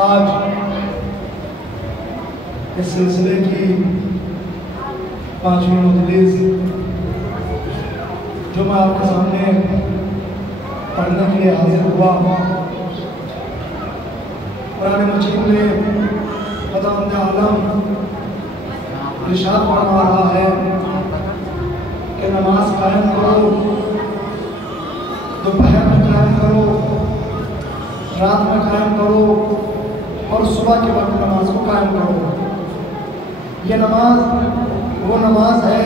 आज इस सिलसिले की 5वीं मजलिस जो मैं आपके सामने पढ़ने के लिए हाजिर हुआ, कुरान मजीद में खुदावंद आलम इरशाद फरमा रहा है कि नमाज कायम करो, दोपहर में कायम करो, रात में कायम करो और सुबह के वक्त नमाज को कायम करो। ये नमाज वो नमाज है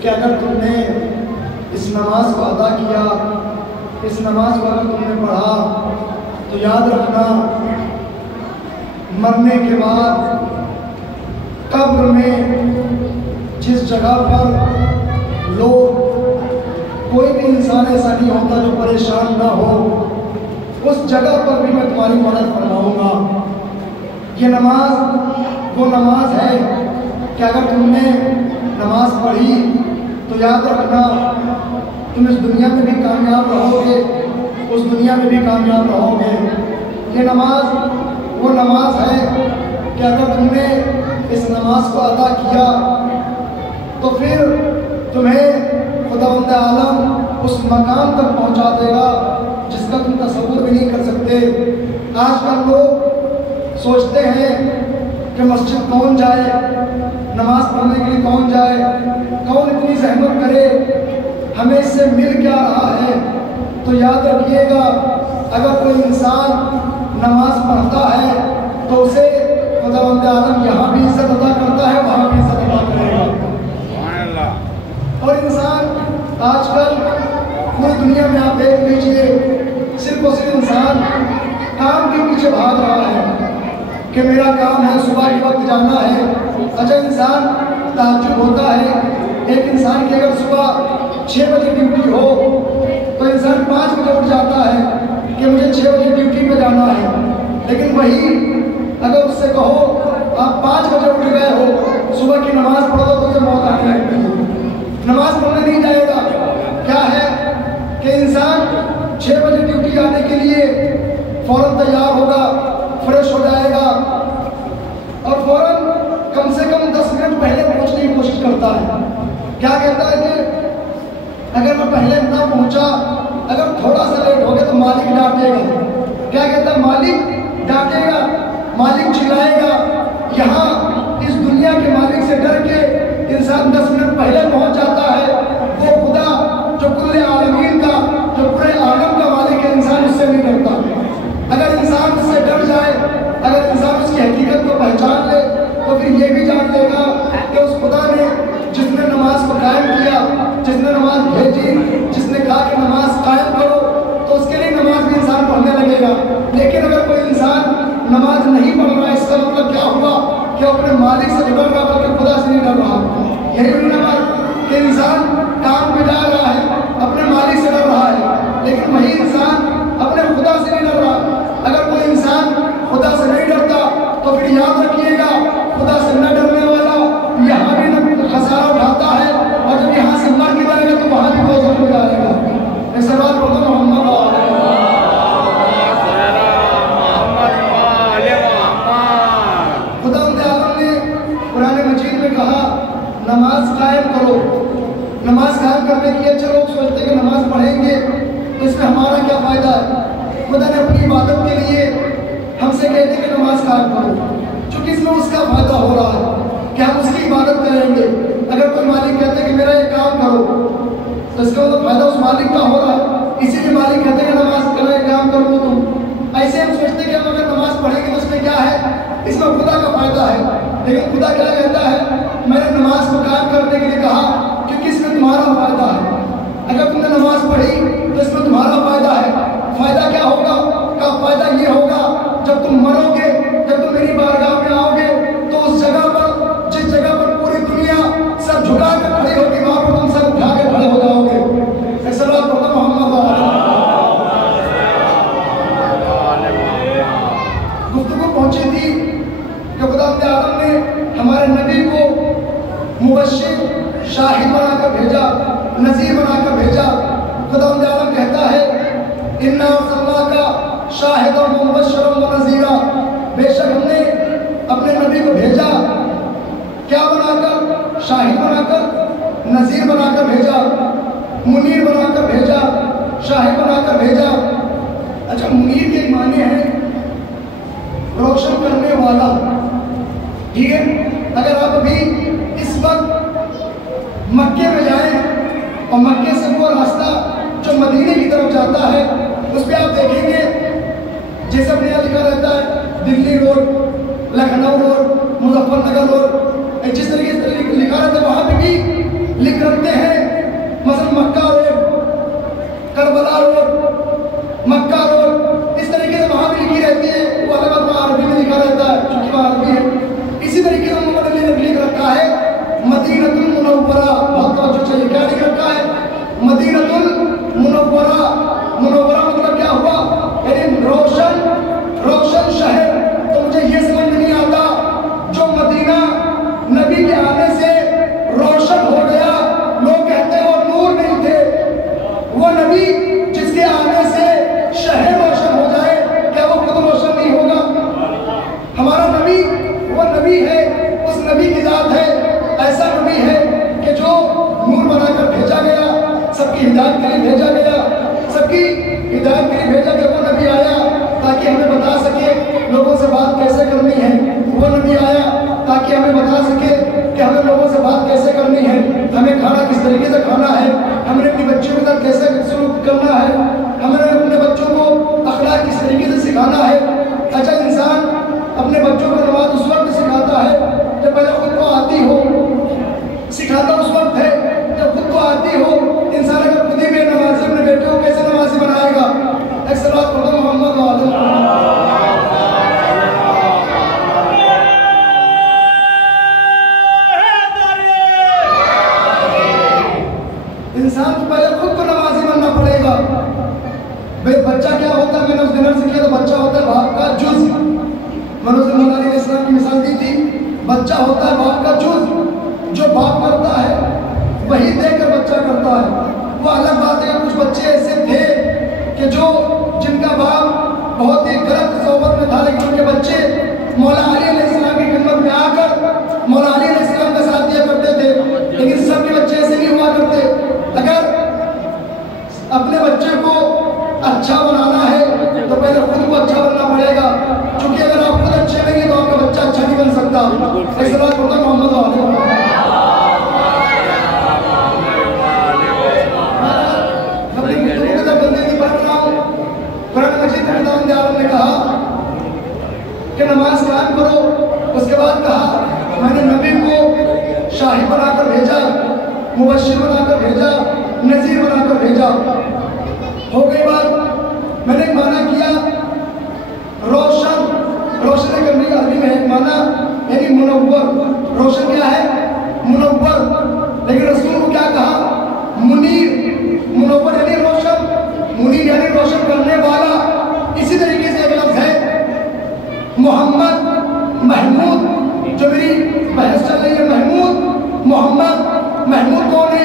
कि अगर तुमने इस नमाज को अदा किया, इस नमाज को अगर तुमने पढ़ा तो याद रखना मरने के बाद कब्र में जिस जगह पर लोग, कोई भी इंसान ऐसा नहीं होता जो परेशान ना हो, उस जगह पर भी मैं तुम्हारी मदद फरमाऊंगा। ये नमाज वो नमाज है कि अगर तुमने नमाज पढ़ी तो याद रखना तुम इस दुनिया में भी कामयाब रहोगे, उस दुनिया में भी कामयाब रहोगे। ये नमाज वो नमाज है कि अगर तुमने इस नमाज को अदा किया तो फिर तुम्हें खुदावंद आलम उस मकाम तक पहुंचा देगा जिसका तुम तसव्वुर भी नहीं कर सकते। आजकल लोग सोचते हैं कि मस्जिद कौन जाए, नमाज पढ़ने के लिए कौन जाए, कौन इतनी जहमत करे, हमें इससे मिल क्या रहा है। तो याद रखिएगा अगर कोई इंसान नमाज पढ़ता है तो उसे खुदावंद आलम यहाँ भी इज्जत अदा करता है, वहाँ भी इज्जत अदा करेगा। और इंसान आजकल पूरी दुनिया में आप देख लीजिए, सिर्फ और सिर्फ इंसान काम के पीछे भाग रहा है कि मेरा काम है सुबह के वक्त जाना है। अच्छा, इंसान ताज्जुब होता है, एक इंसान की अगर सुबह 6 बजे ड्यूटी हो तो इंसान 5 बजे उठ जाता है कि मुझे 6 बजे ड्यूटी पे जाना है। लेकिन वही अगर उससे कहो आप 5 बजे उठ गए हो, सुबह की नमाज पढ़ो तो उसे मौत आने लगती है, नमाज पढ़ने नहीं जाएगा। क्या है कि इंसान 6 बजे ड्यूटी जाने के लिए फौरन तैयार होगा, फ्रेश हो जाएगा और फौरन कम से कम 10 मिनट पहले पहुंचने की कोशिश करता है। क्या कहता है कि अगर मैं पहले ना पहुंचा, अगर थोड़ा सा लेट हो गया तो मालिक डांटेगा। क्या कहता है? मालिक डांटेगा, मालिक चिल्लाएगा। यहाँ इस दुनिया के मालिक से डर के इंसान 10 मिनट पहले पहुंच जाता है। वो खुदा जो कुल्ले आलमीन का, जो पूरे आलम का मालिक है, इंसान उससे नहीं डरता। अगर इंसान उससे डर जाए, अगर इंसान उसकी हकीकत को पहचान ले तो फिर ये भी जान लेगा कि उस खुदा ने जिसने नमाज को कायम किया, जिसने नमाज भेजी, जिसने करने के लिए अच्छे लोग सोचते हैं कि नमाज पढ़ेंगे तो इसमें हमारा क्या फ़ायदा है। खुदा ने अपनी इबादत के लिए हमसे कहते हैं कि नमाज कायम करो, क्योंकि इसमें उसका फ़ायदा हो रहा है कि हम उसकी इबादत करेंगे। अगर कोई मालिक कहते हैं कि मेरा ये काम करो तो इसका मतलब फ़ायदा उस मालिक का हो रहा है, इसीलिए मालिक कहते हैं कि नमाज करो, ये काम करो तुम। ऐसे हम सोचते हैं कि हम अगर नमाज पढ़ेंगे तो इसमें क्या है, इसमें खुदा का फ़ायदा है। लेकिन खुदा क्या कहता है, मैंने नमाज को कायम करने के लिए कहा क्योंकि इसमें तुम्हारा फ़ायदा है। अगर तुमने नमाज पढ़ी तो इसमें तुम्हारा फ़ायदा है। फ़ायदा क्या होगा का फ़ायदा ये होगा, जब तुम मरोगे, जब तुम मेरी बारगाह में आओगे तो उस जगह पर, जिस जगह पर पूरी दुनिया सर झुका कर खड़ी होगी, वहां पर तुम सर उठा के खड़े हो जाओगे। ऐसा बात होगा मोहम्मद गुफ्तगू पहुंची थी कि खुदा आलम ने हमारे नबी को मुबश्शिर शाहिद बनाकर भेजा, नज़ीर बनाकर भेजा। खुदा आलम कहता है इन्ना अर्सलनाका शाहिदन व मुबश्शिरन व नज़ीरा, बेशक हमने अपने नबी को भेजा क्या बनाकर, शाहिद बनाकर, नज़ीर बनाकर भेजा, मुनीर बनाकर भेजा, शाहिद बनाकर भेजा। अच्छा, मुनीर के माने हैं रोशन करने वाला, ठीक है। अगर आप अभी इस वक्त मक्के में जाएं और मक्के से वो रास्ता जो मदीने की तरफ जाता है उस पर आप देखेंगे जैसे अपने यहाँ लिखा रहता है Delhi road, Lucknow road, Muzaffarnagar road, जिस तरीके से लिखा रहता है वहाँ पे भी लिख रखते हैं मसलन मक्का रोड, करबला रोड, मक्का रोड, इस तरीके से वहाँ भी लिखी रहती है। वो अलग अलग अरबी में लिखा रहता है क्योंकि वहाँ अरबी है। इसी तरीके से मोहम्मद ने लिख रखा है मदीनतुल मुनव्वरा, बहुत तवज्जो चाहिए, क्या लिख रखा है मदीनतुल मुनव्वरा। मुनव्वरा मतलब क्या हुआ, यानी रोशन, रोशन शहर। तो मुझे ये समझ नहीं आता जो मदीना नबी के आने से रोशन हो गया, लोग कहते हैं वो नूर नहीं थे, वो नबी जिसके आने से शहर रोशन हो जाए, क्या वो खुद रोशन नहीं होगा? हमारा नबी वो नबी है, उस नबी की जात है, ऐसा नबी है कि जो नूर बनाकर भेजा गया, सबकी हिदायत के लिए भेजा गया, सबकी हिदायत के लिए भेजा गया। वो नबी आया ताकि हमें बता सके लोगों से बात कैसे करनी है। वो नबी आया ताकि हमें बता सके कि हमें लोगों से बात कैसे करनी है, हमें खाना किस तरीके से खाना है, हमें अपनी बच्चों के साथ कैसे सलूक करना है, हमें अपने बच्चों को अखलाक किस तरीके से सिखाना है। अच्छा, इंसान अपने बच्चों को नमाज उस वक्त सिखाता है जब पहले खुद को आती हो, सिखाता उस वक्त है जब खुद को आती हो। इंसान अगर खुद ही बेनमाजी अपने बेटे को कैसे नमाजी बनाएगा? एक सलात पढ़ो मोहम्मद वाले। इंसान को पहले खुद को नमाजी बनना पड़ेगा। भाई बच्चा क्या होता है, मैंने उस दिन से किया, तो बच्चा होता है बाप का जुज़। मैंने उस दिन अलैहिस्सलाम की मिसाल दी थी, बच्चा होता है बाप का जुज़। जो बाप करता है वही देखकर बच्चा करता है। वो अलग बात है, कुछ बच्चे ऐसे थे कि जो जिनका बाप बहुत ही गलत सोबत में था, लेकिन उनके बच्चे मौला अली अलैहिस्सलाम की खिदमत में आकर मौला अली अलैहिस्सलाम का साथ दिया करते थे। लेकिन सबके बच्चे ऐसे नहीं हुआ करते। अगर अपने बच्चे को अच्छा बनाना है तो पहले खुद को अच्छा बनना पड़ेगा, क्योंकि अगर आप खुद अच्छे रहेंगे तो आपका बच्चा अच्छा नहीं बन सकता। ऐसा बात होता है मोहम्मद वाले। ने कहा कि नमाज कायम करो, उसके बाद कहा मैंने नबी को शाही बनाकर भेजा, मुबश्शिर बनाकर भेजा, नज़ीर बनाकर भेजा। हो गई बात, मैंने एक माना किया रोशन, रोशन करने का अरबी में एक माना यानी मुनव्वर। रोशन क्या है? मुनव्वर। लेकिन रसूल को क्या कहा? मुनीर। मुनव्वर यानी रोशन, मुनीर यानी रोशन करने वाला। इसी तरीके से एक लफ्ज़ है मोहम्मद महमूद, जो मेरी बहस चल रही है महमूद, मोहम्मद। महमूद कौन है?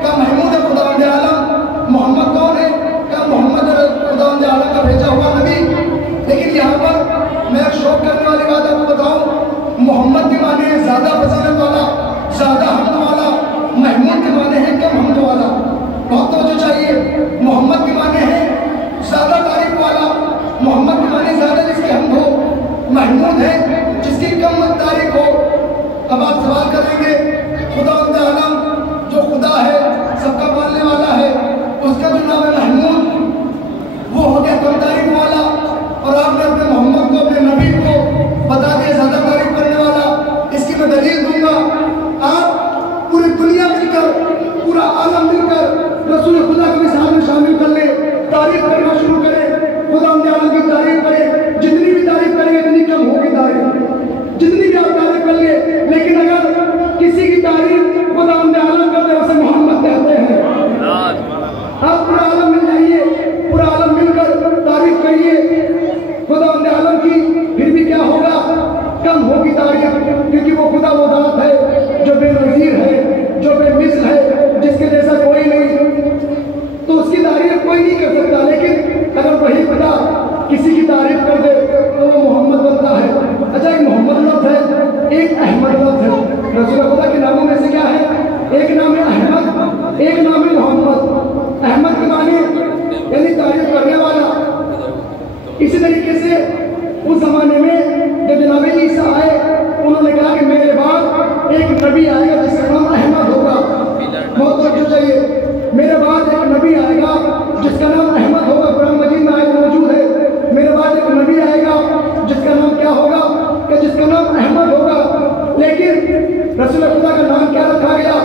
क्या महमूद है खुदावंद आलम। मोहम्मद कौन है? क्या मोहम्मद खुदावंद आलम का भेजा हुआ नबी। लेकिन यहाँ पर मैं एक शौक करने वाली बात आपको बताऊँ, मोहम्मद के माने ज़्यादा फजीलत वाला, ज़्यादा हमद वाला, महमूद के माने हैं कम हमद वाला। कम होगी तारीफ, क्योंकि वो खुदा वो जात है जो बेनज़ीर है, जो बेमिसल है, जिसके जैसा कोई नहीं, तो उसकी तारीफ कोई नहीं कर सकता। लेकिन अगर वही खुदा किसी की तारीफ कर दे तो वो मोहम्मद बनता है। अच्छा, एक मोहम्मद लफ्ज़ है, एक अहमद लफ्ज़ है। रसूल खुदा के नामों में से क्या है? एक नाम है अहमद, एक नाम है मोहम्मद। अहमद के माने यानी तारीफ करने वाला। इसी तरीके से उस जमाने में जब जनाब ईसा आए, उन्होंने कहा कि मेरे बाद एक नबी आएगा जिसका नाम अहमद होगा। बहुत तवज्जो चाहिए, मेरे बाद एक नबी आएगा जिसका नाम अहमद होगा। कुरान मजीद में आयत मौजूद है, मेरे बाद एक नबी आएगा जिसका नाम क्या होगा? कि जिसका नाम अहमद होगा। लेकिन रसूल खुदा का नाम क्या रखा गया?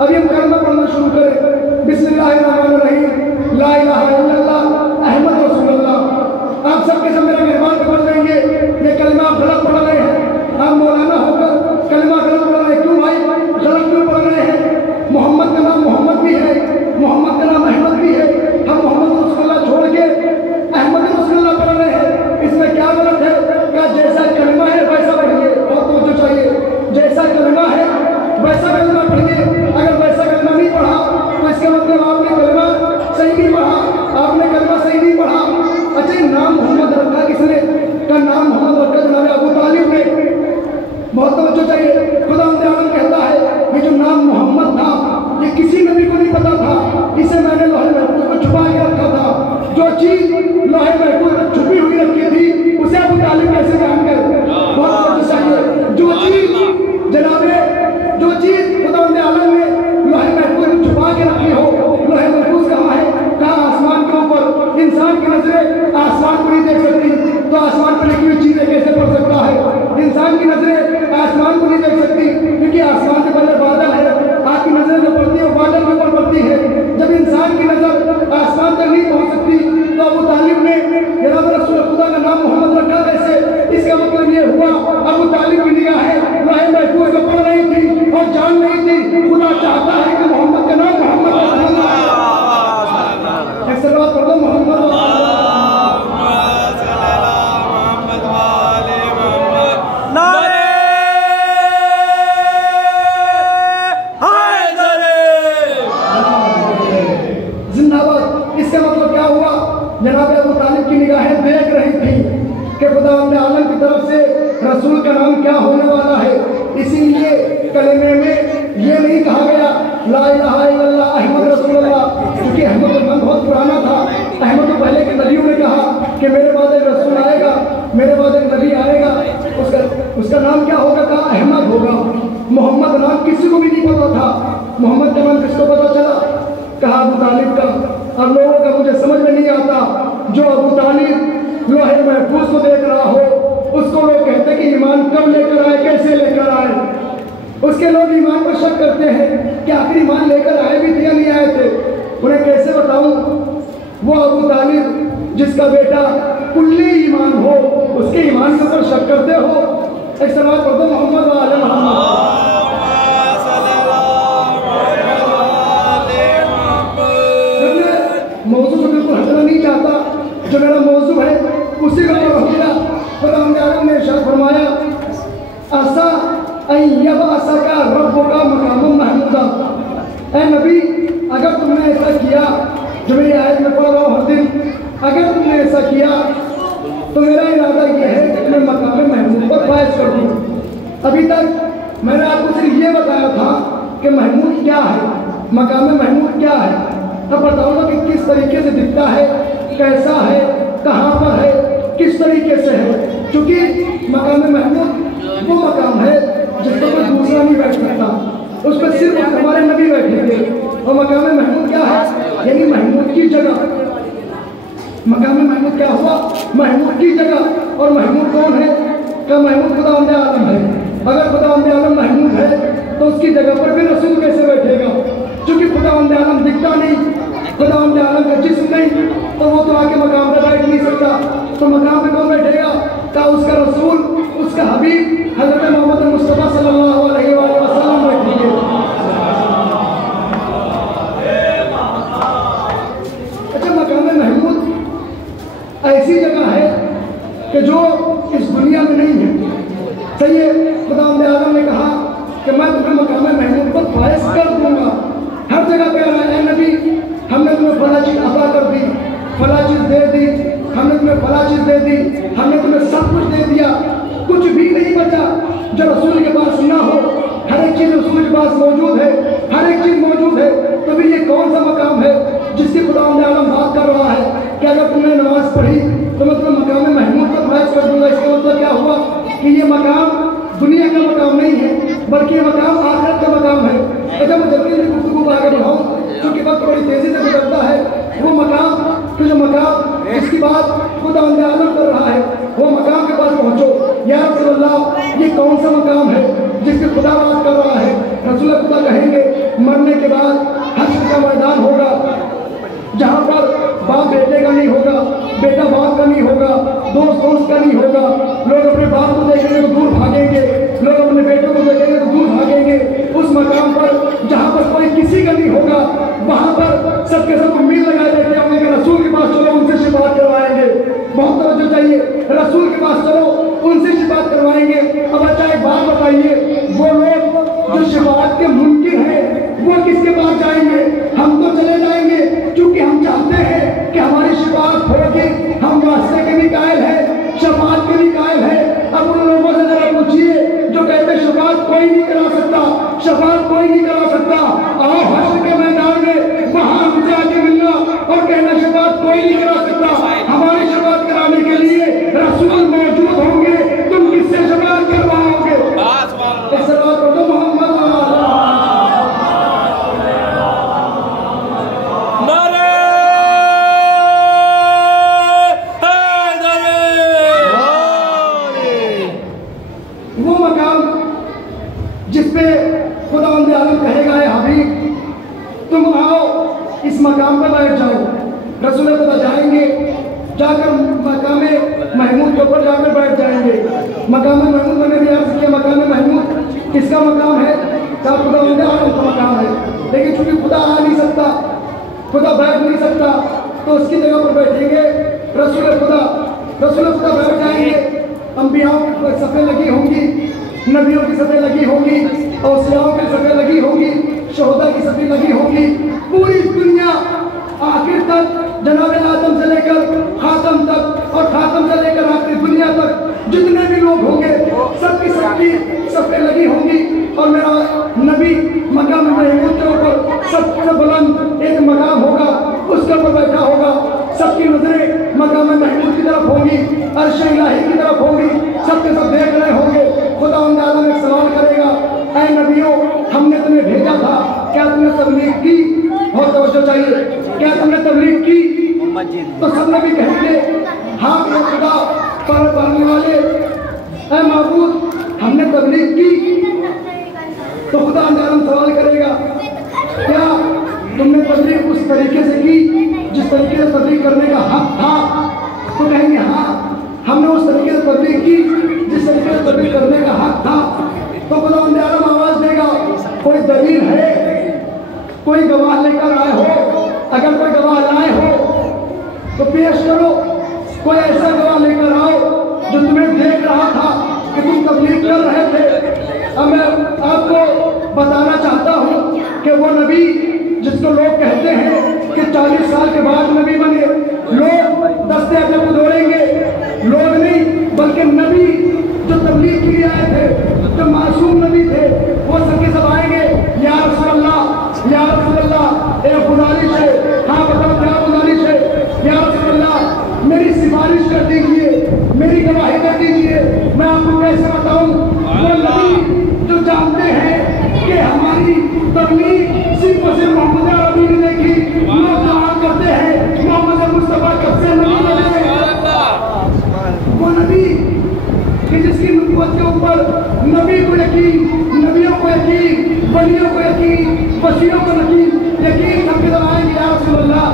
अभी हम कलमा पढ़ना शुरू करें, बिस्मिल्लाहिर्रहमानिर्रहीम, ला इलाहा इल्लल्लाह अहमद रसूलुल्लाह। आप सबके सब मेरा मेहमान पढ़ देंगे, ये कलमा आप गलत पढ़ रहे हैं। आप मौलाना होकर कलमा गलत पढ़ रहे हैं। क्यों भाई गलत क्यों पढ़ रहे हैं? मोहम्मद का नाम मोहम्मद भी है, मोहम्मद का नाम अहमद भी है। हम मोहम्मद रसूलुल्लाह छोड़ के अहमद रसूलुल्लाह पढ़ रहे हैं, इसमें क्या गलत है? क्या जैसा कलमा है वैसा पढ़िए। बहुत तवज्जो चाहिए, जैसा कलमा है वैसा कलमा पढ़िए। अगर वैसा कलमा नहीं पढ़ा तो इसका मतलब आपने कलमा सही नहीं पढ़ा, आपने कलमा सही नहीं पढ़ा। अच्छा, नाम मोहम्मद रखा किसने? का नाम मोहम्मद रखा जनाब अबू तालिब ने। बहुत तवज्जो चाहिए, खुदा आलम कहता है ये जो नाम मोहम्मद था ये किसी नबी को नहीं पता था, इसे मैंने लोहे महफूज में छुपा के रखा था। जो चीज लोहे महफूज में छुपी हुई रखी थी उसे अबू तालिब कैसे जान गए? बहुत तवज्जो चाहिए, जो चीज जनाबे जो चीज खुदा आलम ने लोहे महफूज में छुपा के रखी हो, लोहे महफूज कहाँ है? कहाँ? आसमान के ऊपर। इंसान की नजरें आसमान को नहीं देख सकती, तो आसमान पर लिखी हुई चीजें कैसे पढ़ सकता है? इंसान की नजरें आसमान को नहीं देख सकती, क्योंकि आसमान के पहले बादल है। आपकी नजर जो पड़ती है वो बादल के ऊपर पड़ती है। जब इंसान की नजर आसमान तक नहीं पहुंच सकती, तो अबू तालिब ने जनाब रसूल खुदा का नाम मोहम्मद रखा कैसे? इसका मतलब ये हुआ अबू तालिब की निगाहें लोहे महफूज में पड़ रही थी और जान नहीं थी। खुदा चाहता है कि मोहम्मद का नाम मोहम्मद पढ़ दो, मोहम्मद। जनाब अबू तालिब की निगाहें देख रही थी कि खुदा आलम की तरफ से रसूल का नाम क्या होने वाला है। इसीलिए कलमे में ये नहीं कहा गया ला इलाहा इल्लल्लाह अहमद रसूलुल्लाह, क्योंकि अहमद का नाम बहुत पुराना था। अहमद तो पहले के नबियों ने कहा कि मेरे बाद एक रसूल आएगा, मेरे बाद एक नबी आएगा, उसका नाम क्या होगा? कहा अहमद होगा। मोहम्मद नाम किसी को भी नहीं पता था। मोहम्मद का नाम किसको पता चला? कहा अबू तालिब का। अब लोगों का मुझे समझ में नहीं आता, जो अबू तालिब लोहे महफूज को देख रहा हो उसको लोग कहते कि ईमान कब लेकर आए, कैसे लेकर आए। उसके लोग ईमान पर शक करते हैं कि आखिर ईमान लेकर आए भी थे या नहीं आए थे। उन्हें कैसे बताऊं? वो अबू तालिब जिसका बेटा कुल्ली ईमान हो, उसके ईमान के ऊपर शक करते हो। एक सलात पढ़ दो, मोहम्मद व आले मोहम्मद। मौजू को बिल्कुल हटना नहीं चाहता, जो मेरा मौजू है उसी का रहूँगा। खुदा ने इरशाद फरमाया आसा अय्यबअसा का रब्बुका मकाम महमूदा। ऐ नबी, अगर तुमने ऐसा किया, जो मेरी आयत में पढ़ रहा हूँ हर दिन, अगर तुमने ऐसा किया तो मेरा इरादा यह है कि तुम्हें मकाम महमूद पर फायज कर दूँ। अभी तक मैंने आपको सिर्फ ये बताया था कि महमूद क्या है, मकाम महमूद क्या है। तब बताऊंगा कि किस तरीके से दिखता है, कैसा है, कहाँ पर है, किस तरीके से है। क्योंकि मकाम महमूद वो मकाम है जिस पर कोई दूसरा नहीं बैठ सकता, उस पर सिर्फ हमारे नबी बैठेंगे। और मकाम महमूद क्या है? यानी महमूद की जगह। मकाम महमूद क्या हुआ? महमूद की जगह। और महमूद कौन है? क्या महमूद खुदा आलम है। अगर खुदा आलम महमूद है तो उसकी जगह पर भी रसूल कैसे बैठेगा? क्योंकि खुदा आलम दिखता नहीं, खुदा आलम का जिस्म नहीं, तो वो तो आके मकाम पर बैठ नहीं सकता। तो मकाम पे कौन बैठेगा? का उसका रसूल, उसका हबीब हज़रत मोहम्मद मुस्तफ़ा सल्लल्लाहु अलैहि वसल्लम बैठेंगे। अच्छा, मकाम महमूद ऐसी जगह है कि जो इस दुनिया में नहीं है। सैयद खुदावंद आलम ने कहा कि मैं तुम्हें मकाम महमूद पर फायज कर दूंगा। हर जगह कह रहा है नबी हमने तुम्हें फला चीज अता कर दी, फला चीज दे दी, हमने तुम्हें फला चीज दे दी, हमने तुम्हें सब कुछ दे दिया, कुछ भी नहीं बचा जो रसूल के पास ना हो। हर एक चीज रसूल के पास मौजूद है, हर एक चीज मौजूद है। तो भी ये कौन सा मकाम है जिसकी खुदावंद आलम बात कर रहा है कि अगर तुमने नमाज पढ़ी तो मैं तुम्हें मकाम महमूद पर फायज कर दूंगा। इसका मतलब क्या हुआ कि ये मकाम दुनिया का मकाम नहीं है, बल्कि ये मकाम आखिरत का मकाम है। अगर मैं जल्दी से गुफ्तगू को आगे बढ़ाऊँ क्योंकि वक्त बड़ी तेजी से गुजरता है, वो मकाम तो जो मकाम जिसकी बात खुदावंद आलम कर रहा है वो मकाम के पास पहुंचो। या रसूल अल्लाह ये कौन सा मकाम है जिसकी खुदा बात कर रहा है? रसूल खुदा कहेंगे मरने के बाद हश्र का मैदान होगा जहाँ पर बाप बेटे का नहीं होगा, बेटा बाप का नहीं होगा, दोस्त दोस्त का नहीं होगा। लोग अपने बाप को देखेंगे तो दूर भागेंगे, लोग अपने बेटों को देखेंगे तो दूर भागेंगे। उस मकाम पर जहाँ पर कोई किसी का नहीं होगा वहाँ पर सबके सब उम्मीद लगाए बैठे होंगे कि रसूल के पास चलो उनसे शिफात करवाएंगे। बहुत तवज्जो चाहिए, रसूल के पास चलो उनसे शिफात करवाएंगे। अब अच्छा एक बात बताइए, वो लोग जो शिफात के मुमकिन है वो किसके पास जाएंगे? हम तो चले जाएंगे क्योंकि हम चाहते हैं कि हमारी शिफात होगी। हम वास्ते के भी कायल है, शफात के भी कायल है। अब उन लोगों से जरा पूछिए जो कहते शफात कोई नहीं करा सकता, शफात कोई नहीं करा सकता। आओ हश्र के मैदान में वहां हमसे आके मिलना और कहना शफात कोई नहीं करा सकता। हमारी शफात कराने के लिए रसूल मौजूद होंगे, तुम किससे शफात करवाओगे? मोहम्मद वो मकाम जिसपे खुदावंद आलम कहेगा है हबीब तुम आओ इस मकाम पर बैठ जाओ। रसूल खुदा जाएंगे, जाकर मकाम महमूद के ऊपर जाकर बैठ जाएंगे। मकाम महमूद मैंने भी अर्ज किया, मकाम महमूद किसका मकाम है? खुदावंद आलम का मकाम है। लेकिन चूंकि खुदा आ नहीं सकता, खुदा बैठ नहीं सकता, तो उसकी जगह पर बैठेंगे रसूल खुदा। रसूल खुदा बैठ जाएंगे, अंबियाओं की सफ़ें लगी होंगी, नबियों की सफ़ें लगी होंगी, औसियाओं की सफ़ें लगी होंगी, शोहदा की सफ़ें लगी होंगी। पूरी दुनिया आखिर तक जनाब आदम से लेकर खातम तक और खातम से लेकर आखिरी दुनिया तक जितने भी लोग होंगे सबकी सफ़ें लगी होंगी। और मेरा नबी मकाम महमूद के ऊपर सबसे बुलंद एक मकाम होगा, उसके ऊपर बैठा होगा। सबकी नजरें मकाम महमूद की तरफ होंगी, अर्श इलाही की तरफ होंगी, सबके सब देख रहे होंगे। खुदावंद आलम एक सवाल करेगा, ऐ नबियों हमने तुम्हें भेजा था, क्या तुमने तबलीग की? बहुत तवज्जो चाहिए, क्या तुमने तबलीग की? तो सब नबी कहेंगे हाँ खुदा पढ़ने वाले, ऐ माबूद हमने तबलीग की। तो खुदावंद आलम सवाल करेगा क्या तुमने तबलीग उस तरीके से की जिस तरीके से तबलीग करने का हक था? तो कहेंगे हाँ हमने उस तरीके से तबलीग की जिस तरीके से तबलीग करने का हक था। तो खुदावंद आलम आवाज देगा, कोई दलील है? कोई गवाह लेकर आए हो? अगर कोई गवाह लाए हो तो पेश करो। कोई ऐसा गवाह लेकर आओ जो तुम्हें देख रहा था कि तुम तबलीग कर रहे थे। अब मैं आपको बताना चाहता हूँ कि वो नबी जिसको लोग कहते हैं कि 40 साल के बाद नबी बने, लोग दस्ते अपने को दौड़ेंगे, लोग नहीं बल्कि नबी जो तबलीग के लिए आए थे, जो मासूम नबी थे, वो सबके सब आएंगे। या रसूल अल्लाह, या रसूल अल्लाह, एक गुजारिश है। हाँ बताओ क्या गुजारिश है? या रसूल अल्लाह मेरी सिफारिश कर दीजिए, मेरी गवाही कर दीजिए। मैं आपको कैसे बताऊं? वो नबी जो जानते हैं कि हमारी तबलीग सिर्फ और सिर्फ मोहम्मद अरबी ने देखी, लोग सवाल करते हैं मोहम्मद मुस्तफा कब से नबी बने? वो नबी कि जिसकी नबूवत के ऊपर नबी को यकीन, नबियों को यकीन, वलियों को यकीन, वसीयों को यकीन सबके दबाएंगे। या रसूल अल्लाह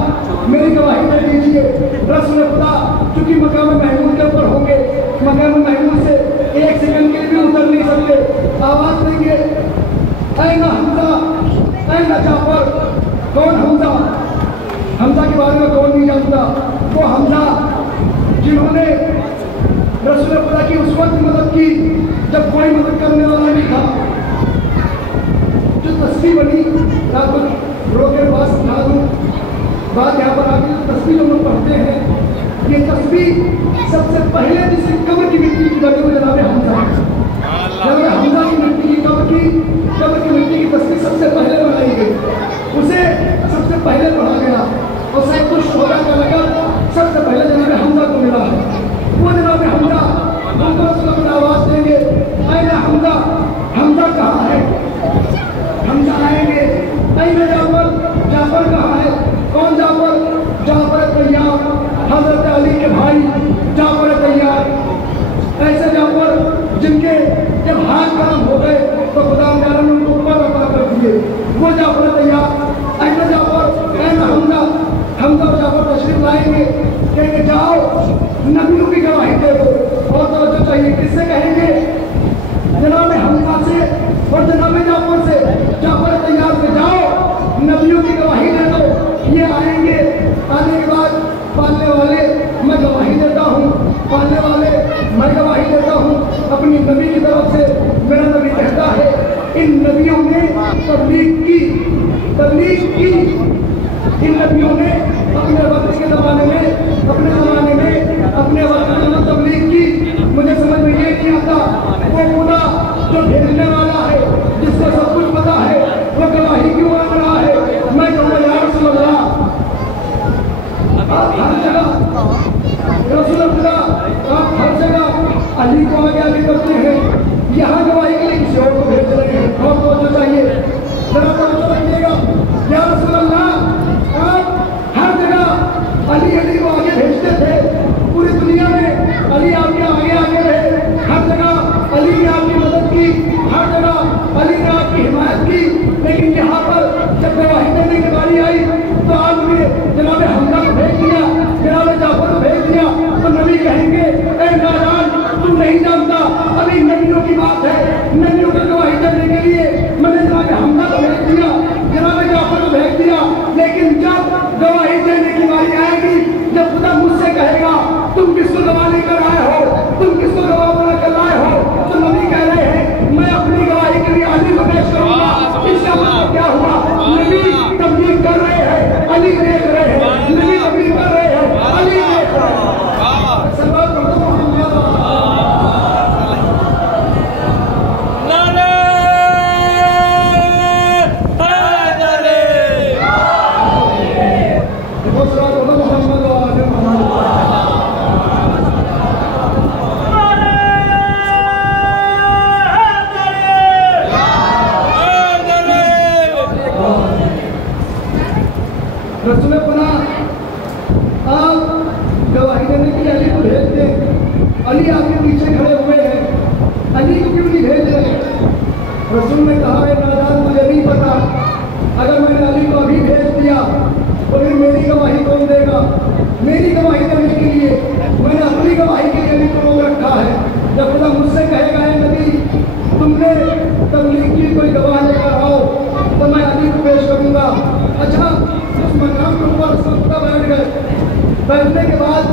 मेरी गवाही दे दीजिए। रसूल खुदा चूंकि मकाम महमूद के ऊपर होंगे, मकाम महमूद से एक सेकंड के लिए भी उतर नहीं सकते। आवाज देंगे ऐना हमजा, ऐना जाफर। कौन हमजा? हमजा के बारे में कौन नहीं जानता? वो हमजा जिन्होंने रसूल खुदा की उस वक्त मदद की जब कोई मदद करने वाला नहीं था। जो तस्वीर बनी आपको रोके पास समझा दूँ बात यहाँ पर आगे। तस्वीर हम लोग पढ़ते हैं, ये तस्वीर सबसे पहले जिसकी कब्र की मिट्टी की बनी हुई जनाब हमजा, जनाब हमजा की मिट्टी की कब्र की मिट्टी की तस्वीर सबसे पहले बनाई गई, उसे सबसे पहले पढ़ा गया और शायद कुछ शोधा का लगा सबसे पहले जनाब हमजा को मिला है। वो जनाब हमजा उनको आवाज देंगे, आए हमजा, हमजा कहाँ है? हमजा आएंगे, आए जाफर, जाफर कहाँ है? कौन जाफर? जाफर तैयार, हजरत अली के भाई जाफर तैयार। ऐसे जाफर जिनके जब हाथ काम हो गए तो खुदा ने उनको ऊपर अता कर दिए, वो जाफर तैयार। ऐसे जाफर, ऐसा हमजा, हमजा और जाफर तशरीफ लाएंगे, कहेंगे जाओ नबियों की गवाही दे दो। और तो चाहिए किससे कहेंगे? जनाब हमजा से और जनाब जाफर से। जाफर तैयार से जाओ नबियों की गवाही दे दो। ये आएंगे, आने के बाद पालने वाले मैं गवाही देता हूँ, पालने वाले मैं गवाही देता हूँ अपनी नबी की तरफ से। मेरा नबी कहता है इन नबियों ने तबलीग की, तबलीग की। इन नबियों ने अपने वक्त के ज़माने में, अपने ज़माने में, अपने वक्त में तबलीग की। मुझे समझ में ये नहीं आता वो खुदा जो भेजने वाला है, जिसको सब कुछ पता है, वो गवाही क्यों मांग रहा है? मैं कहूँगा या रसूल अल्लाह, आप हर जगह रसूल खुदा, आप हर जगह अली को आगे आगे करते हैं, यहाँ गवाही के लिए किसी और को भेज रहे हैं। और तो जो चाहिए जरा तो रखिएगा या रसूल अल्लाह, आप हर जगह अली अली को आगे भेजते थे। पूरी दुनिया में अली आपके आगे आगे रहे, हर जगह अली ने आपकी मदद की, हर जगह अली ने आपकी हिमायत की। लेकिन यहाँ पर जब गवाही देने की बारी आई तो आपने जनाब हमजा को भेज दिया, जनाब जाफर को भेज दिया। तो नबी कहेंगे ए नादान, तू नहीं जानता, अभी नबियों की बात है, नबियों को गवाही देने के लिए मैंने जनाब हमजा को भेज दिया, जनाब जाफर को भेज दिया। लेकिन जब गवाही देने की बारी आएगी, जब खुदा मुझसे कहेगा तुम किसको गवाह लेकर आए हो, तुम किसको गवाह बनाकर लाए हो, तो नबी कह रहे हैं मैं अपनी गवाही के लिए अली को पेश करूंगा। इसका मतलब क्या हुआ? नबी तबलीग कर रहे हैं, अली देख रहे हैं, नबी तबलीग कर रहे हैं, अली देख रहे हैं। सल्लल्लाहु अलैहि रसूल खुदा, आप गवाही देने के लिए अली को भेज दें। अली आपके पीछे खड़े हुए हैं, अली को क्यों नहीं भेज रहे? रसूल ने कहा है नादान, मुझे नहीं पता, अगर मैंने अली को अभी भेज दिया तो फिर मेरी गवाही कौन देगा? मेरी गवाही देने के लिए मैंने अपनी गवाही के लिए अली को रोक रखा है। जब खुदा मुझसे कहेगा है नबी तुमने तबलीग की, कोई गवाह लेकर आओ, तो मैं अली को पेश करूंगा। अच्छा, उस मकाम पर ऊपर खुदा बैठ गए, बैठने के बाद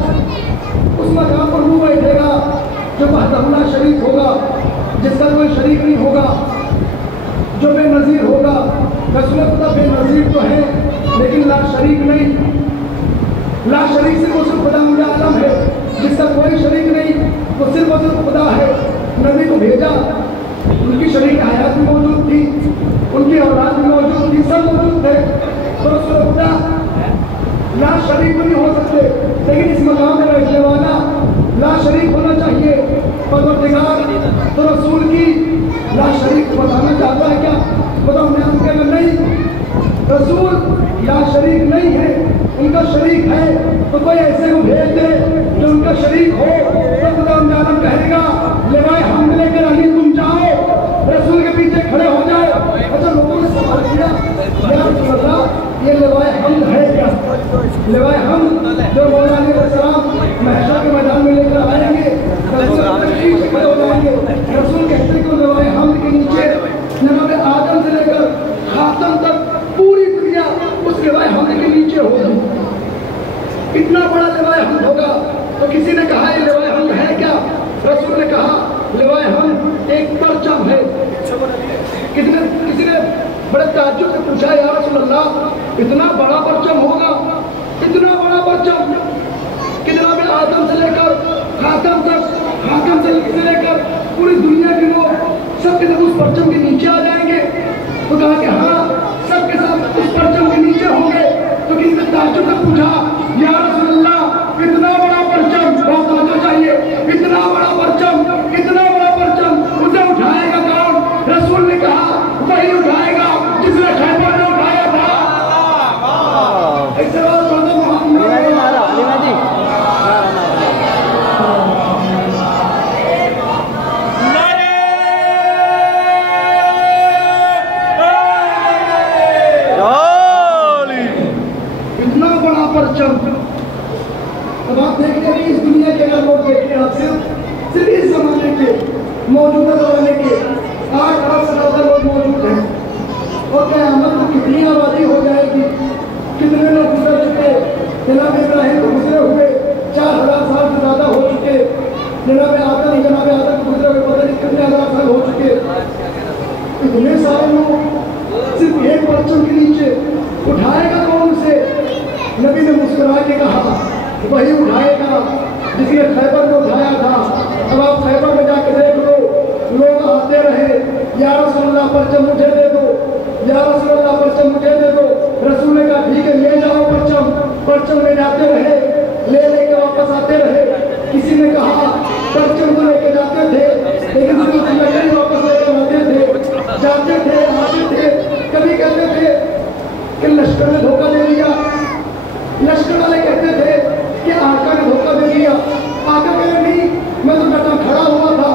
उस मकाम पर वो बैठेगा जो बहदहुल्लाह शरीक होगा, जिसका कोई शरीक नहीं होगा, जो बेनज़ीर होगा। रसूल खुदा बेनज़ीर तो है लेकिन ला शरीक नहीं, ला शरीक सिर्फ उस खुदा मुझे आलम है, जिसका कोई शरीक नहीं, वो सिर्फ उस खुदा है। नबी को भेजा, उनकी शरीक हयात भी मौजूद थी, उनकी औलाद भी मौजूद थी, सब मौजूद थे। तो रसूल खुदा ला शरीक नहीं हो सकते, लेकिन इस मकाम में बैठने वाला ला शरीक होना चाहिए। परवरदिगार तो रसूल की ला शरीक बताना चाहता है क्या? बताओ मैं आपके में नहीं, रसूल ला शरीक नहीं है, उनका शरीक है। तो कोई ऐसे को भेज दे जो उनका शरीक हो, तो खुदा आलम कहेगा लेवाए हम लेकर अली तुम जाओ, रसूल के पीछे खड़े हो जाए। अच्छा, लोगों ने सवाल किया ये लेवाए हम है क्या? लेवाए हम जो मौला अलैहिस्सलाम महशर के मैदान में लेकर आएंगे, रसूल खड़े हो जाएंगे। रसूल कहते हैं कि लेवाए हम के नीचे जनाब आदम से लेकर खातम तक पूरी दुनिया उस लेवाए हम के नीचे होगी। इतना बड़ा लेवाए हम होगा। तो किसी ने कहा ये लेवाए हम है क्या? रसूल ने कहा लिवाए हम एक परचम है। किसी ने बड़े ताज्जुब से पूछा, या रसूल अल्लाह इतना बड़ा परचम होगा, इतना बड़ा परचम कि जनाब आदम से लेकर खातम तक, खातम से लेकर पूरी दुनिया के लोग सब के सब उस परचम के नीचे आ जाएंगे? तो कहा कि हाँ, सबके सब उस परचम के नीचे होंगे। तो किसी ने ताज्जुब से पूछा, या रसूल अल्लाह इतना बड़ा परचम, बहुत आना चाहिए, इतना बड़ा परचम, इतना बड़ा परचम उसे उठाएगा कौन? रसूल ने कहा वही उठाएगा जिसने खैबर में उठाया था। ऐसे बात पढ़ते मोहम्मद इतना बड़ा परचम। अब आप देखते हैं इस दुनिया के अगर लोग देखते हैं, आप सिर्फ इस जमाने के, मौजूदा जमाने के 8 अरब से ज्यादा लोग मौजूद हैं। और क़यामत में कितनी आबादी हो जाएगी, कितने लोग गुजर चुके। जनाब इब्राहिम को गुजरे हुए 4000 साल से ज्यादा हो चुके। जनाब आदम को गुजरे हुए पता नहीं कितने हजार साल हो चुके। इतने सारे लोग सिर्फ एक परचम के नीचे, उठाएगा कौन से? नबी ने मुस्कुरा के कहा वही उठाएगा जिसने खैबर को उठाया था। अब आप खैबर में जाके देख लो, लोग आते रहे, या रसूल अल्लाह परचम मुझे दे दो, या रसूल अल्लाह परचम मुझे दे दो। रसूल ने कहा ठीक है ले जाओ परचम। परचम ले जाते रहे, लेके वापस आते रहे। किसी ने कहा परचम तो लेके जाते थे, लेकिन वापस लेकर आते थे, जाते थे, आते थे। कभी कहते थे कि लश्कर ने धोखा दे दिया, लश्कर वाले कहते थे कि आका ने धोखा दे दिया। आका कहे नहीं, मैं तो डटा खड़ा हुआ था,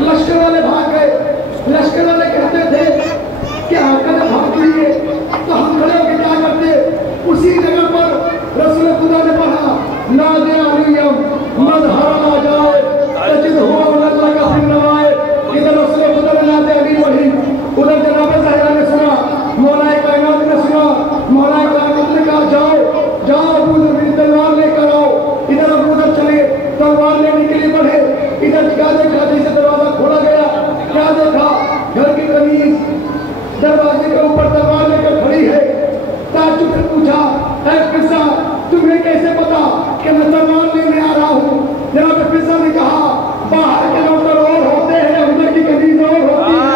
लश्कर वाले भाग गए। लश्कर वाले कहते थे कि आका ने भाग लिए, तो हम खड़े होकर क्या करते? उसी जगह पर रसूल खुदा ने पढ़ा नादे अलियम मजहरा जाए तजिद हुआ अल्लाह का फिर नवाए। इधर रसूल खुदा ने नादे अली पढ़ी, उधर जनाब ज़हरा ने सुना, मौलाए कायनात ने सुना, मौलाए कायनात ने कहा जाओ जाओ अबू ज़र तलवार लेकर आओ। इधर अबू ज़र चले, तलवार लेने के लिए बढ़े। इधर क्या देखा, जैसे दरवाजा खोला गया, क्या देखा? घर की कमीज दरवाजे के ऊपर तलवार लेकर खड़ी है। ताज्जुब से पूछा, ऐ फिज़ा तुम्हें कैसे पता कि मैं तलवार लेने आ रहा हूँ? जनाब फिज़ा ने कहा बाहर के नौकर और होते हैं, अंदर की कमीज और होती है।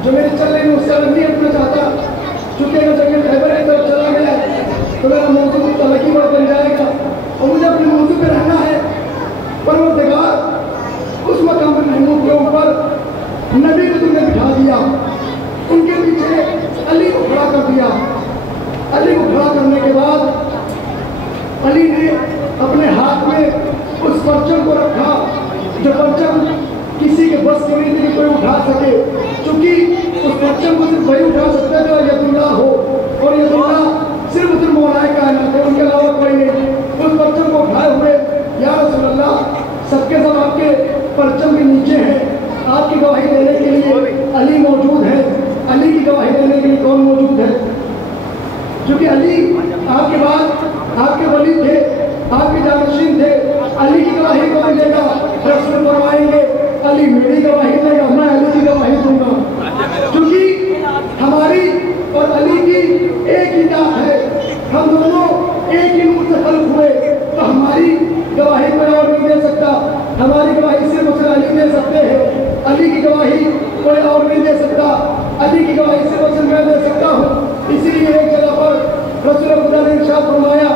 जो मेरे चल रही उससे अलग नहीं हटना चाहता, चूंकि अगर जंगल खैबर की तरफ चला गया तो मेरा मौजूद तो अलग ही बात बन जाएगा और मुझे अपने मौजूद पे रहना है। परवरदिगार उस मकाम महमूद के ऊपर नबी को तुमने बिठा दिया, उनके पीछे अली को खड़ा कर दिया। अली को खड़ा करने के बाद अली ने अपने हाथ में उस परचम को रखा, जो परचम किसी के बस की नहीं थी कि कोई उठा सके, क्योंकि उस परचम को सिर्फ वही उठा सकते थे और यदुल्लाह हो, और यदुल्लाह सिर्फ मौलाए कायनात है, उनके अलावा कोई नहीं। उस परचम को उठाए हुए या रसूल अल्लाह सबके सब आपके परचम के नीचे हैं। आपकी गवाही देने के लिए अली मौजूद है। अली की गवाही देने के लिए कौन मौजूद है? क्योंकि अली आपके बाद आपके वली थे, आपके जानशीन थे। अली की गवाही कौन देगा? रसूल फरमाएंगे अली मेरी गवाही देगा, मैं अली की गवाही दूंगा। क्योंकि हमारी और अली की एक ही जात है, हम दोनों एक ही मुंह से खल्क हुए, तो हमारी गवाही कोई और नहीं दे सकता। हमारी गवाही सिर्फ और सिर्फ अली दे सकते हैं। अली की गवाही कोई और नहीं दे सकता। अली की गवाही सिर्फ और सिर्फ मैं दे सकता हूँ। इसीलिए एक जगह पर रसूल खुदा ने इरशाद फरमाया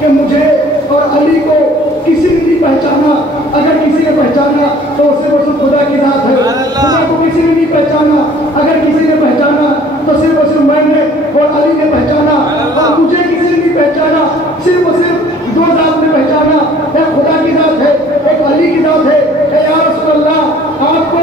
कि मुझे और अली को किसी ने नहीं पहचाना, अगर किसी ने पहचाना तो सिर्फ और सिर्फ खुदा की जात है। खुदा को किसी ने नहीं पहचाना, अगर किसी ने पहचाना तो सिर्फ और सिर्फ मैंने और अली ने पहचाना। और मुझे किसी ने नहीं पहचाना, सिर्फ और सिर्फ दो जात ने पहचाना, एक खुदा की जात है, एक अली की जात है। या रसूल अल्लाह आपको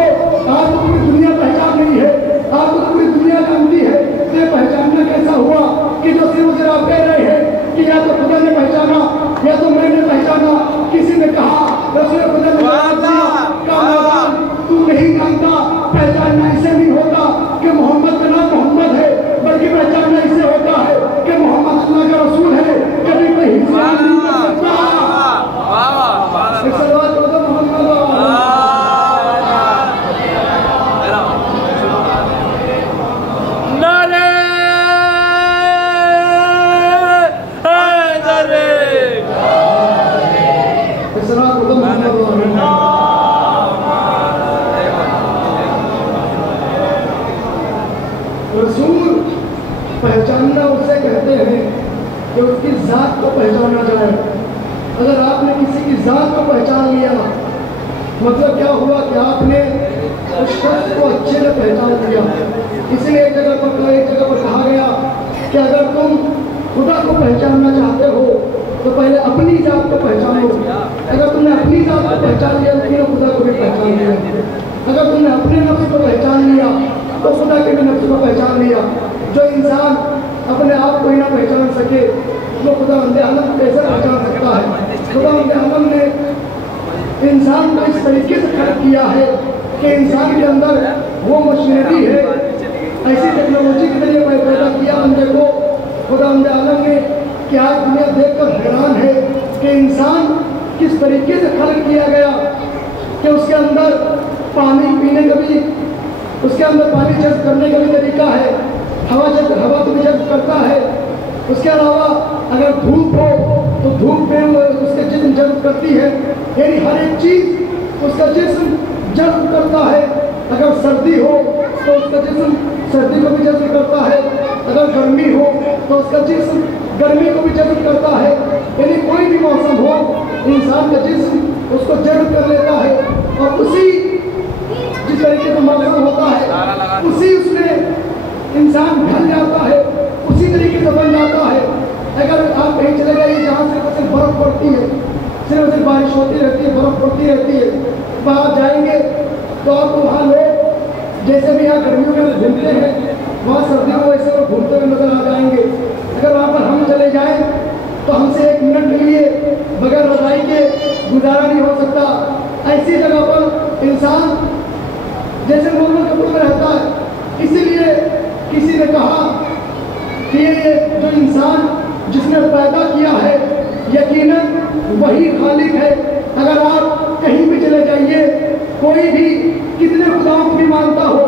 पूरी दुनिया पहचान रही है, आपको पूरी दुनिया जानती है। ये पहचानना कैसा हुआ कि जो सिर्फ सिर्फ आप कह रहे हैं कि या तो खुदा ने पहचाना या तो मैंने पहचाना। किसी ने कहा रसूल खुदा ने कहा तू नहीं पहचानना उसे कहते हैं कि उसकी ज़ात को पहचाना जाए। अगर आपने किसी की ज़ात को पहचान लिया, मतलब क्या हुआ कि आपने उस शख्स को अच्छे से पहचान लिया। इसलिए एक जगह पर कहा गया कि अगर तुम खुदा को पहचानना चाहते हो तो पहले अपनी जात को पहचानो। अगर तुमने अपनी जात को पहचान लिया तो खुदा को भी पहचान लिया। अगर तुमने अपने नफ्स को पहचान लिया तो खुदा के भी नफ्स को पहचान लिया। जो इंसान अपने आप को ही ना पहचान सके वो खुदा आलम कैसे पहचान सकता है? खुदा आलम ने इंसान को इस तरीके से खड़ा किया है कि इंसान के अंदर वो मशीनरी है, ऐसी टेक्नोलॉजी के जरिए पैदा किया बंदे को खुदा आलम ने कि आज दुनिया देखकर हैरान है कि इंसान किस तरीके से खलक किया गया कि उसके अंदर पानी पीने का भी, उसके अंदर पानी जज्ब करने का भी तरीका है, हवा को भी जज्ब करता है। उसके अलावा अगर धूप हो तो धूप में उसके जिस्म जज्ब करती है, यानी हर एक चीज़ उसका जिस्म जज्ब करता है। अगर सर्दी हो तो उसका जिस्म सर्दी को भी जज्ब करता है, अगर गर्मी हो तो उसका जिस्म गर्मी को भी जज्ब करता है। यानी कोई भी मौसम हो इंसान का जिस्म उसको जज्ब कर लेता है और उसी जिस तरीके से मौसम होता है उसी उसमें इंसान ढल जाता है, उसी तरीके से बन जाता है। अगर आप कहीं चले जाइए जहाँ सिर्फ बर्फ़ पड़ती है, सिर्फ बारिश होती रहती है, बर्फ़ पड़ती रहती है, वहाँ जाएंगे तो आपको वहाँ लोग जैसे भी यहाँ गर्मियों में घूमते हैं वहाँ सर्दियों में वैसे वो घूमते हुए नजर आ जाएंगे। अगर वहाँ पर हम चले जाएं तो हमसे एक मिनट के लिए बगैर रजाई के गुजारा नहीं हो सकता। ऐसी जगह पर इंसान जैसे नॉर्मल कपड़ों में रहता है। इसीलिए किसी ने कहा कि ये जो इंसान जिसने पैदा किया है यकीनन वही खालिक है। अगर आप कहीं भी चले जाइए, कोई भी कितने खुदाओं को भी मानता हो,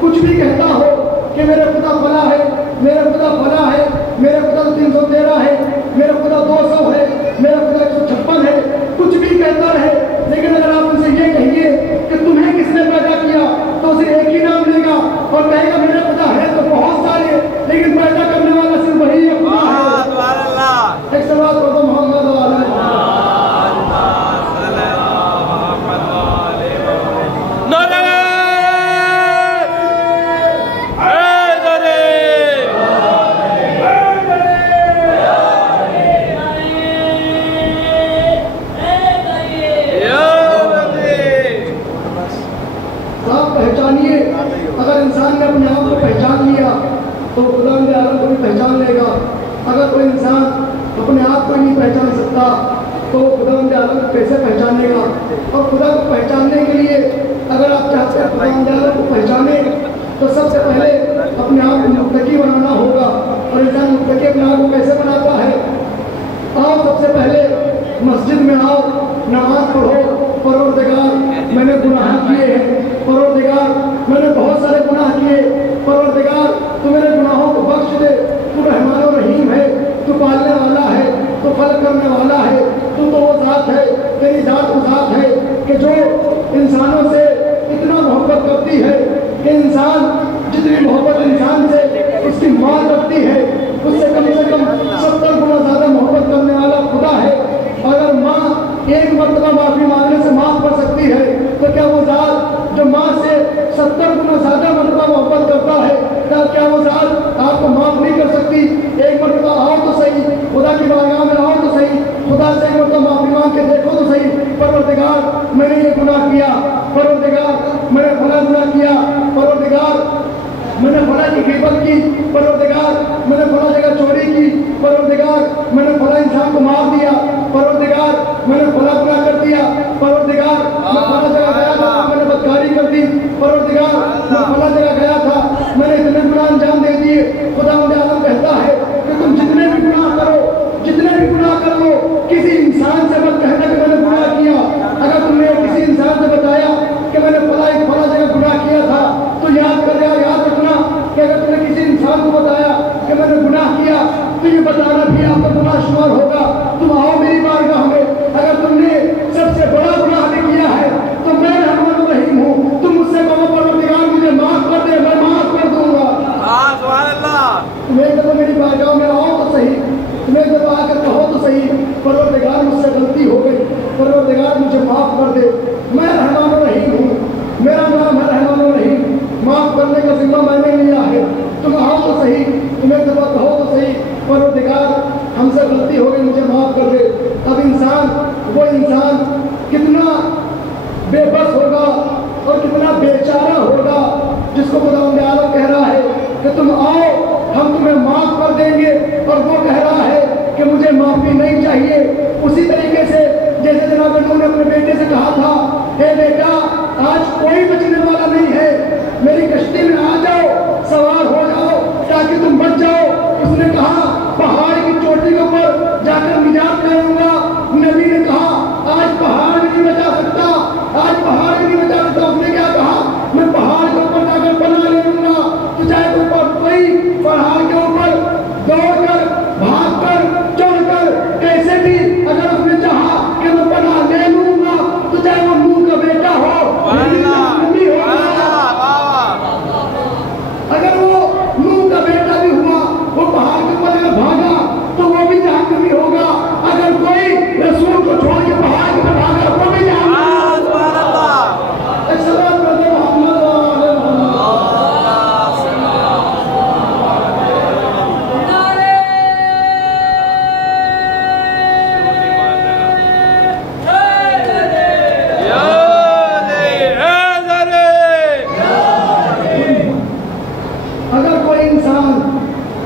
कुछ भी कहता हो कि मेरा खुदा फला है, मेरा खुदा फला है, मेरा खुदा 313 है, मेरा खुदा 200 है, मेरा खुदा 156 है, कुछ भी कहता रहे, लेकिन अगर आप उनसे ये कहिए कि तुम्हें किसने पैदा किया तो उसे एक ही नाम लेगा और कहेगा मेरा खुदा है तो बहुत सारे, लेकिन पैदा करने वाला सिर्फ वही है, खुदा है। एक सवाल तो मोहम्मद तो खुदा आलम को भी पहचान लेगा। अगर कोई इंसान अपने आप को नहीं पहचान सकता तो खुदा आलम को कैसे पहचानेगा? और खुदा को पहचानने के लिए अगर आप चाहते हैं खुदा आलम को पहचाने तो सबसे पहले अपने आप को मुत्तकी बनाना होगा। और इंसान मुत्तकी अपने आप को कैसे बनाता है? आओ सबसे पहले मस्जिद में आओ, नमाज पढ़ो, परवरदिगार मैंने गुनाह किए हैं, परवरदिगार मैंने बहुत सारे गुनाह किए, परवरदिगार तू मेरे गुनाहों को बख्श दे, तू रहमान और रहीम है, तू पालने वाला है, तू फल करने वाला है, तू तो वो ज़ात है, तेरी ज़ात वो ज़ात है कि जो इंसानों से इतना मोहब्बत करती है कि इंसान जितनी मोहब्बत इंसान से उसकी माँ करती है उससे कम से कम 70 गुना ज़्यादा मोहब्बत करने वाला खुदा है। अगर माँ एक मरतबा माफ़ी मांगने से माफ़ कर सकती है तो क्या वो ज़ात जो माँ से 70 गुना ज़्यादा मरतबा मोहब्बत करता है क्या वो ज़ात आपको माफ़ नहीं कर सकती? एक मरतबा आओ तो सही, खुदा की बारगाह में आओ तो सही, खुदा से एक मरतबा माफ़ी मांग के देखो तो सही, परवरदिगार मैंने ये गुनाह किया, परवरदिगार मैंने फला गुनाह किया, परवरदिगार मैंने फला की गिबत की, परवरदिगार मैंने फला जगह चोरी की, परवरदिगार मैंने फला इंसान को मार दिया, परवरदिगार मैंने फला गुनाह कर दिया, परवरदिगार मैं फला जगह गया था मैंने बदकारी कर दी, परवरदिगार मैं फला जगह गया था मैंने इतने गुनाह अंजाम दे दिए। खुदा आलम कहता है कि तुम जितने भी गुनाह करो, जितने भी गुनाह कर लो, किसी इंसान से मत कहना कि मैंने गुनाह किया। अगर तुमने किसी इंसान से बताया कि मैंने फला जगह गुनाह किया था तो याद रखना कि अगर तुमने किसी इंसान को बताया कि मैंने गुनाह किया तो ये बताना भी आपका गुनाह शुमार होगा। तुम आओ मेरी बारगाह में, अगर तुमने सबसे बड़ा गुनाह भी किया है तो मैं रहमान रहीम हूँ, तुम मुझसे कहो परवरदिगार मुझे माफ कर दे, बेचारा होगा जिसको खुदावंद आलम कह रहा है कि तुम आओ हम तुम्हें माफ कर देंगे, और वो कह रहा है कि मुझे माफी नहीं चाहिए। उसी तरीके से जैसे जनाब नूह ने अपने बेटे से कहा था, हे बेटा आज कोई बचने वाला नहीं है, मेरी कश्ती में आ जाओ, सवार हो जाओ ताकि तुम बच जाओ। उसने कहा पहाड़ की चोटी के ऊपर जाकर निजात ले लूंगा। नबी ने कहा आज पहाड़ भी नहीं बचा सकता, आज पहाड़ भी नहीं बचा सकता। उसने क्या कहा, मैं पहाड़ के ऊपर जाकर पनाह ले लूंगा। तो चाहे कोई पहाड़ के ऊपर दौड़कर, भागकर, चढ़कर, कैसे भी अगर उसने चाहा कि मैं पनाह ले लूंगा, तो चाहे वो नूह का बेटा हो, अगर वो नूह का बेटा भी हुआ, वो पहाड़ के ऊपर अगर भागा तो वो भी जहन्नमी होगा। अगर कोई रसूल को छोड़ के पहाड़ के ऊपर भागा वो भी जहन्नमी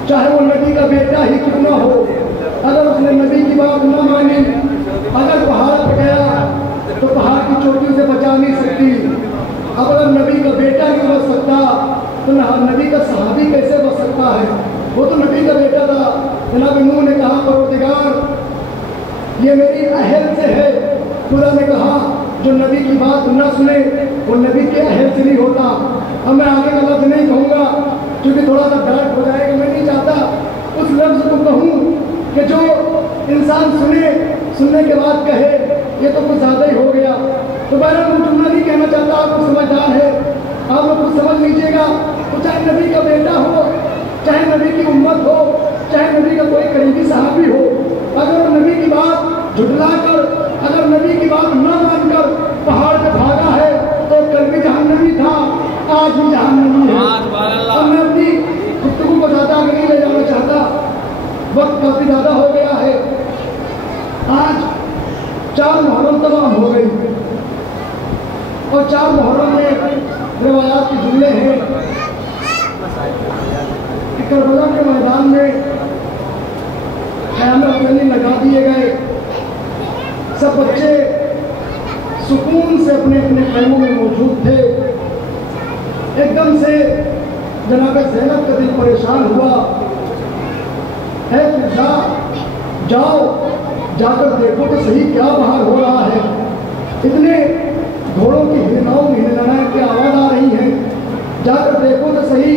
चाहे वो नबी का बेटा ही क्यों ना हो, अगर उसने नबी की बात न मानी, अगर पहाड़ पर गया तो पहाड़ की चोटी से बचा नहीं सकती। अब अगर नबी का बेटा नहीं बच सकता तो नबी का सहाबी कैसे बच सकता है? वो तो नबी का बेटा था। जनाब नूह ने कहा परवरदिगार ये मेरी अहल से है। खुदा ने कहा जो नबी की बात न सुने वो नबी के अहल से नहीं होता। अब मैं आगे का लफ्ज नहीं कहूँगा क्योंकि थोड़ा सा डार्क हो जाएगा। मैं नहीं चाहता उस लफ्ज को कहूँ कि जो इंसान सुनने के बाद कहे ये तो कुछ ज़्यादा ही हो गया। तो बहरहाल मैं जुमला नहीं कहना चाहता, आप लोग समझदार है, आप लोग कुछ समझ लीजिएगा। तो चाहे नबी का बेटा हो, चाहे नबी की उम्मत हो, चाहे नबी का कोई करीबी सहाबी हो, अगर वो नबी की बात झुठला कर, अगर नबी की बात न मानकर पहाड़ पे भागा है तो कल भी जहन्नमी था, आज भी जहन्नमी है। अब मैं अपनी गुफ्तगू को ज़्यादा आगे नहीं ले जाना चाहता, वक्त काफ़ी ज़्यादा हो गया है। आज 4 मुहर्रम तमाम हो गई और 4 मुहर्रम में रिवायात के जुमले हैं कि करबला के मैदान में क़यामत हुसैनी लगा दिए गए। सब बच्चे सुकून से अपने अपने खैमों में मौजूद थे। एकदम से जनाब ज़ैनब का दिल परेशान हुआ। है फिजा जाओ जाकर देखो तो सही क्या बाहर हो रहा है। इतने घोड़ों की हिलनाएं की आवाज़ आ रही है, जाकर देखो तो सही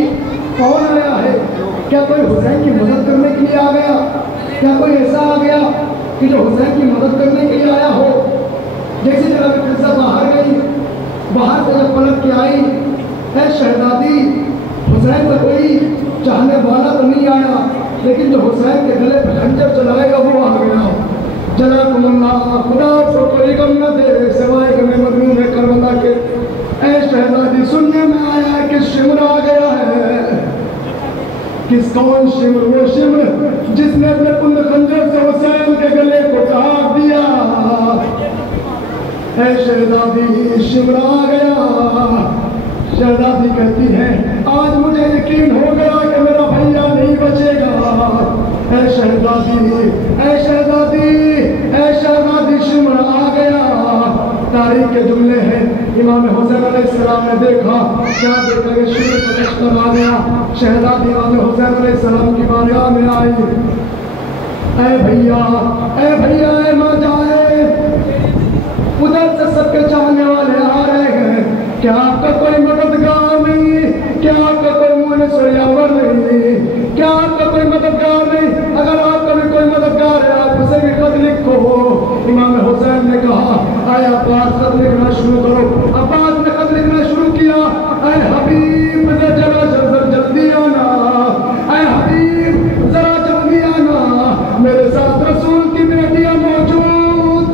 कौन आया है। क्या कोई हुसैन की मदद करने के लिए आ गया? क्या कोई ऐसा आ गया कि जो हुसैन की मदद करने के लिए आया हो? जैसे जनाब फिजा बाहर गई, बाहर से जब पलट के आई, है शहजादी हुसैन का कोई चाहने वाला तो नहीं आया, लेकिन जो हुसैन के गले पर खंजर चलाएगा वो आ गया। जला खुदा को कोई गम न दे सिवाय गमे मजनून है करबला के। ऐ शहजादी सुनने में आया है कि शिमर आ गया है। किस कौन शिमर? वो शिमर जिसने अपने कुंद खंजर से हुसैन के गले को काट दिया। है शहजादी शिमर आ गया। शहजादी कहती है आज मुझे यकीन हो गया कि मेरा भैया नहीं बचेगा। ऐ शहजादी, ऐ शहजादी, ऐ शहजादी शिमर आ गया। तारीख के जुमले हैं। इमाम हुसैन अलैहिस्सलाम ने देखा, क्या देखा कि शिमर का लश्कर आ गया। शहजादी इमाम हुसैन अलैहिस्सलाम की बारगाह में आई। ऐ भैया, ऐ भैया, ऐ माँ जाए। उधर से सबके चाहने वाले आ रहे हैं। क्या आपका कोई मददगार नहीं? क्या आपका कोई मुनसरियावर नहीं? क्या आपका कोई मददगार नहीं? अगर आपका भी कोई मददगार है आप उसे भी खत लिखो। इमाम हुसैन ने कहा आए अब्बास खत लिखना शुरू करो। अब्बास ने खत लिखना शुरू किया। ऐ हबीब जरा जल्दी आना, ऐ हबीब जरा जल्दी आना, मेरे साथ रसूल की बेटियां मौजूद।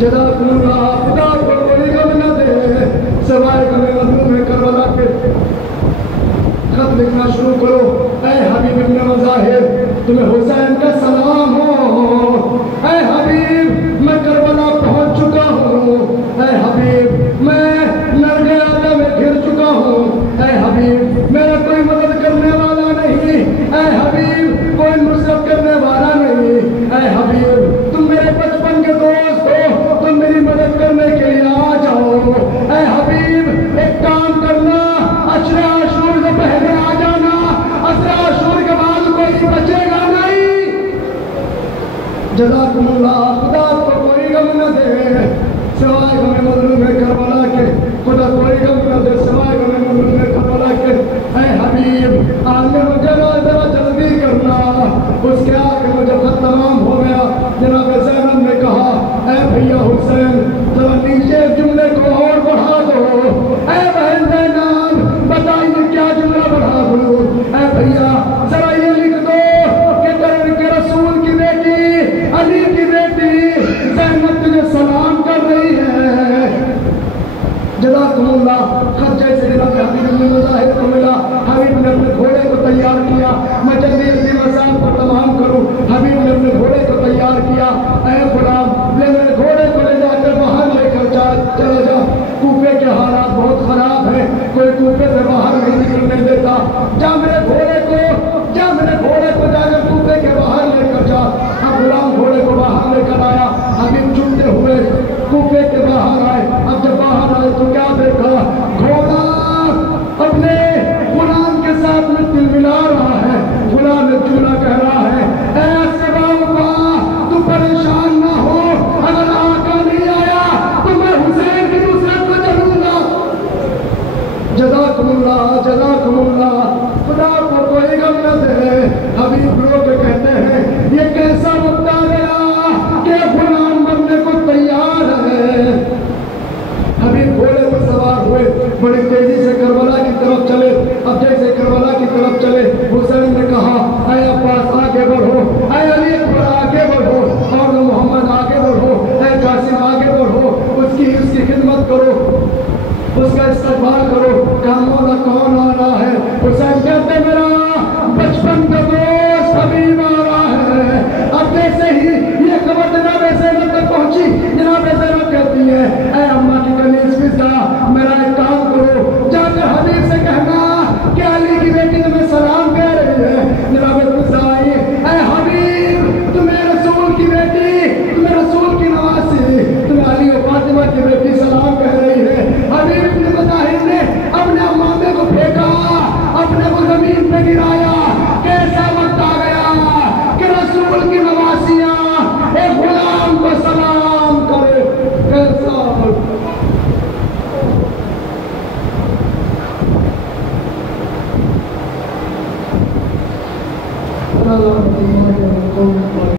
जज़ाकुमुल्लाह, खुदा को कोई गम न दे सिवाय गमे मजनून है करबला के। खत लिखना शुरू करो। ऐ हबीब इब्न मज़ाहिर, तुम्हें हुसैन का सलाम हो। ऐ हबीब, मैं करबला पहुंच चुका हूँ। ऐ हबीब, मैं लड़ गया जज़ाकुमुल्लाह। खत जैसे जनाब हबीब ने मज़ाहिर को मिला, हबीब ने अपने घोड़े को तैयार किया। मैं जल्दी जल्दी मसाल को तमाम करूँ। हबीब ने अपने घोड़े को तैयार किया। ऐ गुलाम, ले मेरे घोड़े को ले जाकर बाहर लेकर चला जा। कूफे के हालात बहुत खराब हैं, कोई कूफे से बाहर नहीं निकलने देता। जा मेरे घोड़े को जाकर कूफे के बाहर लेकर जा। अब गुलाम घोड़े को बाहर लेकर आया। हबीब चुनते हुए कूफे के बाहर आए। अब जब बाहर आए तो क्या देखा? घोड़ा अपने गुलाम के साथ में तिलमिला रहा है। गुलाम ने चूना कह रहा है, ऐसे बाबा तू परेशान ना हो, अगर आका नहीं आया तो मैं हुसैन की नुसरत को चलूंगा। जज़ाकुमुल्लाह, जज़ाकुमुल्लाह। खुदा को कोई गम न दे। हबीब लोग कहते हैं, ये कैसा वक्त आ गया कि गुलाम बनने को तैयार है। हबीब घोड़े पर सवार हुए, बड़ी तेजी से करबला की तरफ चले। अब जैसे करबला की तरफ चले, हुसैन ने कहा, ऐ अब्बास आगे बढ़ो, ऐ अली अकबर आगे बढ़ो, और मोहम्मद आगे बढ़ो, ऐ कासिम आगे बढ़ो, उसकी खिदमत करो, उसका इस्तेमाल करो। कहा मौला कौन आ रहा है? हुसैन कहते मेरा